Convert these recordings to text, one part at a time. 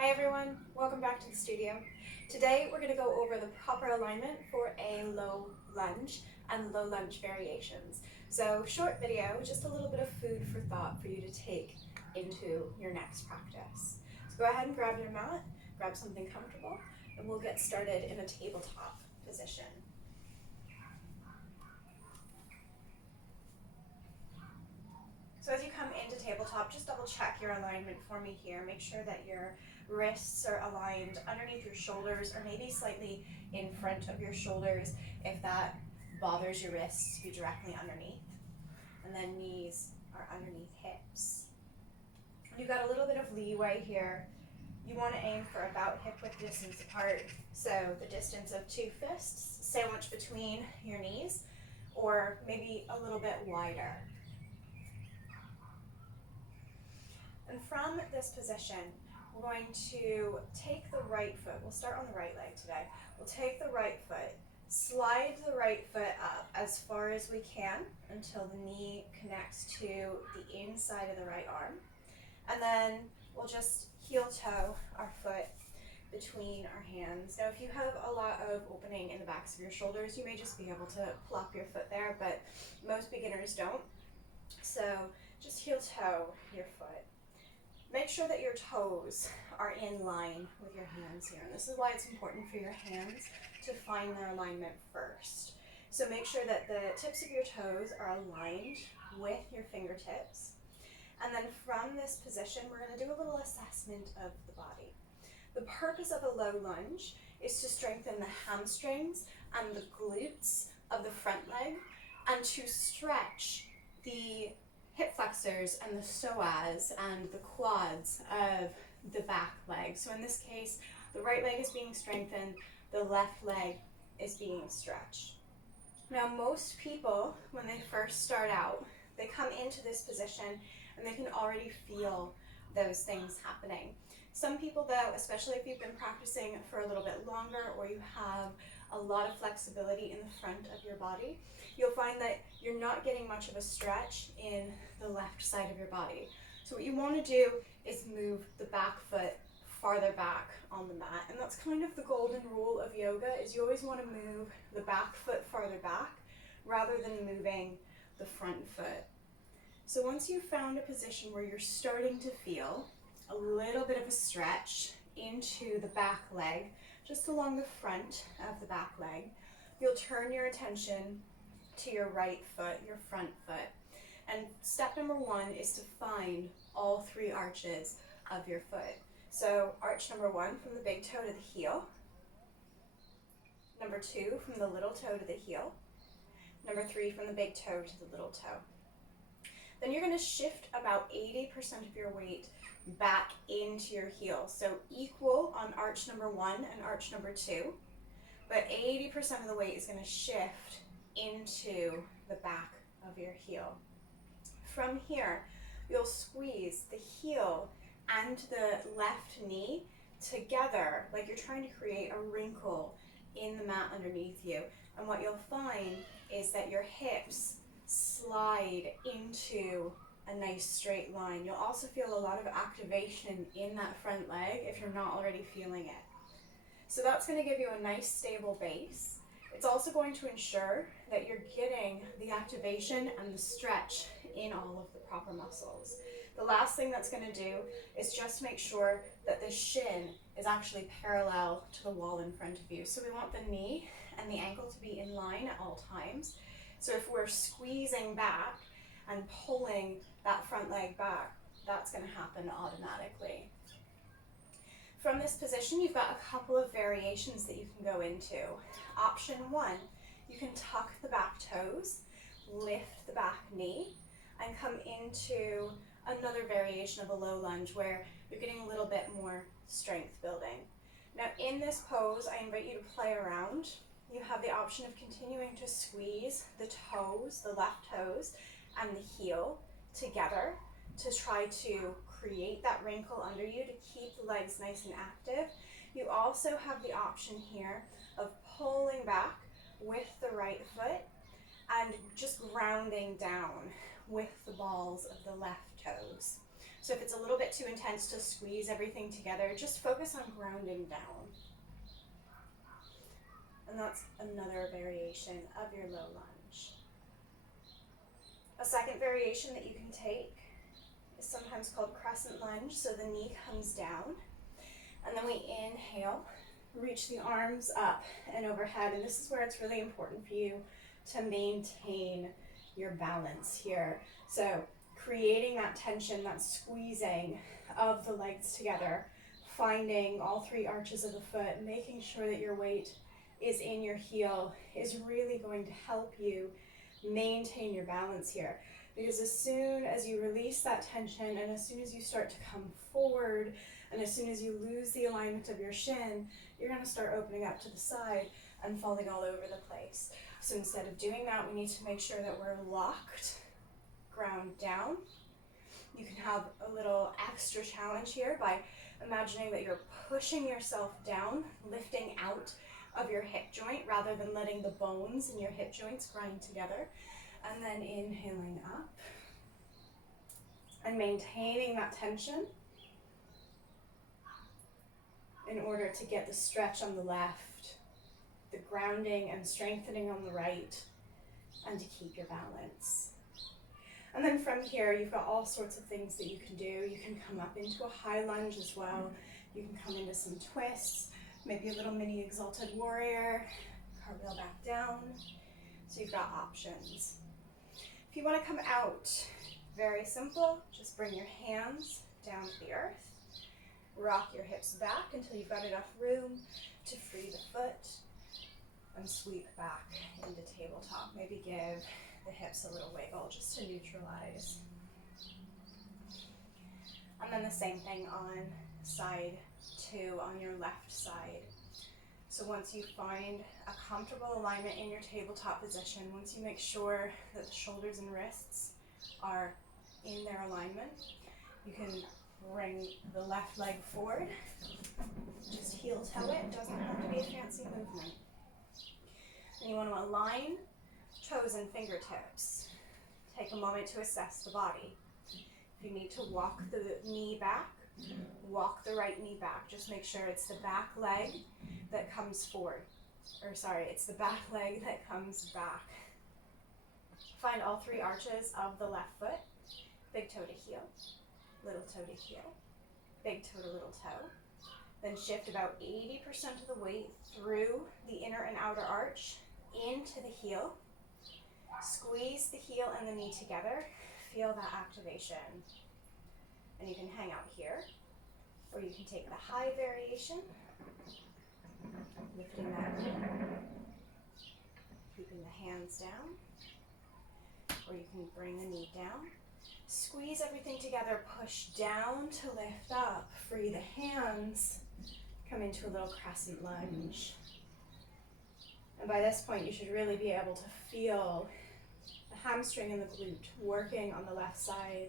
Hi everyone, welcome back to the studio. Today we're going to go over the proper alignment for a low lunge and low lunge variations. So short video, just a little bit of food for thought for you to take into your next practice. So go ahead and grab your mat, grab something comfortable, and we'll get started in a tabletop position. So as you come into tabletop, just double check your alignment for me here. Make sure that your wrists are aligned underneath your shoulders or maybe slightly in front of your shoulders if that bothers your wrists to be directly underneath. And then knees are underneath hips. You've got a little bit of leeway here. You want to aim for about hip width distance apart. So the distance of 2 fists sandwiched between your knees, or maybe a little bit wider. And from this position, we're going to take the right foot. We'll start on the right leg today. We'll take the right foot, slide the right foot up as far as we can until the knee connects to the inside of the right arm. And then we'll just heel toe our foot between our hands. Now, if you have a lot of opening in the backs of your shoulders, you may just be able to plop your foot there, but most beginners don't. So just heel toe your foot. Make sure that your toes are in line with your hands here. And this is why it's important for your hands to find their alignment first. So make sure that the tips of your toes are aligned with your fingertips. And then from this position, we're going to do a little assessment of the body. The purpose of a low lunge is to strengthen the hamstrings and the glutes of the front leg and to stretch the hip flexors and the psoas and the quads of the back leg. So in this case, the right leg is being strengthened, the left leg is being stretched. Now, most people, when they first start out, they come into this position and they can already feel those things happening. Some people though, especially if you've been practicing for a little bit longer or you have a lot of flexibility in the front of your body, you'll find that you're not getting much of a stretch in the left side of your body. So what you want to do is move the back foot farther back on the mat. And that's kind of the golden rule of yoga, is you always want to move the back foot farther back rather than moving the front foot. So once you've found a position where you're starting to feel a little bit of a stretch into the back leg, just along the front of the back leg, you'll turn your attention to your right foot, your front foot. And step number 1 is to find all 3 arches of your foot. So arch number 1 from the big toe to the heel. Number 2 from the little toe to the heel. Number 3 from the big toe to the little toe. Then you're going to shift about 80% of your weight back into your heel. So equal on arch number 1 and arch number 2, but 80% of the weight is going to shift into the back of your heel. From here, you'll squeeze the heel and the left knee together like you're trying to create a wrinkle in the mat underneath you. And what you'll find is that your hips slide into a nice straight line. You'll also feel a lot of activation in that front leg if you're not already feeling it. So that's going to give you a nice stable base. It's also going to ensure that you're getting the activation and the stretch in all of the proper muscles. The last thing that's going to do is just make sure that the shin is actually parallel to the wall in front of you. So we want the knee and the ankle to be in line at all times. So if we're squeezing back and pulling that front leg back, that's going to happen automatically. From this position, you've got a couple of variations that you can go into. Option 1, you can tuck the back toes, lift the back knee, and come into another variation of a low lunge where you're getting a little bit more strength building. Now in this pose, I invite you to play around. You have the option of continuing to squeeze the toes, the left toes, and the heel together to try to create that wrinkle under you to keep the legs nice and active. You also have the option here of pulling back with the right foot and just grounding down with the balls of the left toes. So if it's a little bit too intense to squeeze everything together, just focus on grounding down. And that's another variation of your low lunge. A second variation that you can take is sometimes called crescent lunge. So the knee comes down, and then we inhale, reach the arms up and overhead. And this is where it's really important for you to maintain your balance here. So creating that tension, that squeezing of the legs together, finding all three arches of the foot, making sure that your weight is in your heel is really going to help you maintain your balance here. Because as soon as you release that tension, and as soon as you start to come forward, and as soon as you lose the alignment of your shin, you're going to start opening up to the side and falling all over the place. So instead of doing that, we need to make sure that we're locked, ground down. You can have a little extra challenge here by imagining that you're pushing yourself down, lifting out of your hip joint rather than letting the bones in your hip joints grind together. And then inhaling up and maintaining that tension in order to get the stretch on the left, the grounding and strengthening on the right, and to keep your balance. And then from here, you've got all sorts of things that you can do. You can come up into a high lunge as well. You can come into some twists, maybe a little mini exalted warrior, cartwheel back down. So you've got options. If you want to come out, very simple, just bring your hands down to the earth. Rock your hips back until you've got enough room to free the foot and sweep back into tabletop. Maybe give the hips a little wiggle just to neutralize. And then the same thing on side two, on your left side. So once you find a comfortable alignment in your tabletop position, once you make sure that the shoulders and wrists are in their alignment, you can bring the left leg forward. Just heel toe it, doesn't have to be a fancy movement. And you want to align toes and fingertips. Take a moment to assess the body. If you need to walk the knee back, walk the right knee back. Just make sure it's the back leg that comes forward. It's the back leg that comes back. Find all three arches of the left foot. Big toe to heel, little toe to heel, big toe to little toe. Then shift about 80% of the weight through the inner and outer arch into the heel. Squeeze the heel and the knee together. Feel that activation. And you can hang out here, or you can take the high variation, lifting that knee, keeping the hands down, or you can bring the knee down. Squeeze everything together, push down to lift up, free the hands, come into a little crescent lunge. And by this point, you should really be able to feel the hamstring and the glute working on the left side,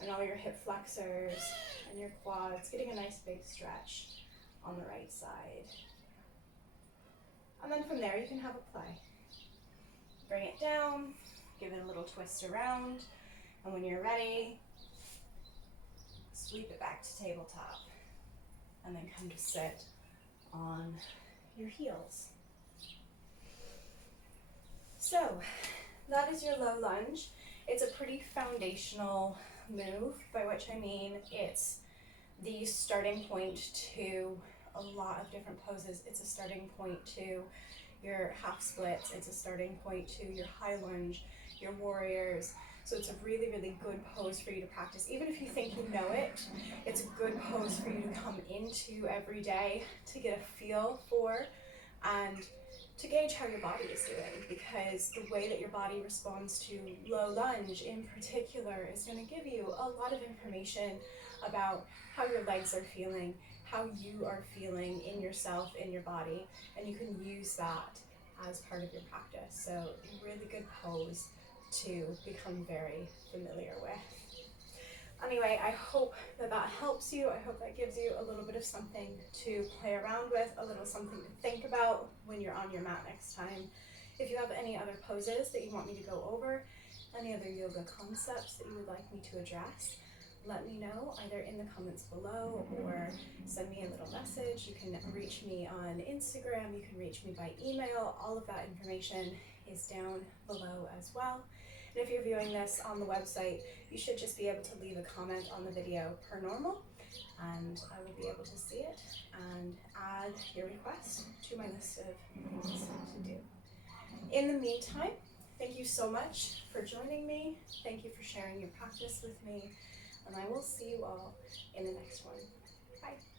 and all your hip flexors and your quads, getting a nice big stretch on the right side. And then from there, you can have a play. Bring it down, give it a little twist around, and when you're ready, sweep it back to tabletop, and then come to sit on your heels. So, that is your low lunge. It's a pretty foundational move, by which I mean it's the starting point to a lot of different poses. It's a starting point to your half splits. It's a starting point to your high lunge, your warriors. So it's a really, really good pose for you to practice. Even if you think you know it, it's a good pose for you to come into every day to get a feel for and to gauge how your body is doing, because the way that your body responds to low lunge in particular is going to give you a lot of information about how your legs are feeling, how you are feeling in yourself, in your body, and you can use that as part of your practice. So a really good pose to become very familiar with. Anyway, I hope that that helps you. I hope that gives you a little bit of something to play around with, a little something to think about when you're on your mat next time. If you have any other poses that you want me to go over, any other yoga concepts that you would like me to address, let me know either in the comments below or send me a little message. You can reach me on Instagram, you can reach me by email. All of that information is down below as well. And if you're viewing this on the website, you should just be able to leave a comment on the video per normal, and I will be able to see it and add your request to my list of things to do. In the meantime, thank you so much for joining me. Thank you for sharing your practice with me, and I will see you all in the next one. Bye.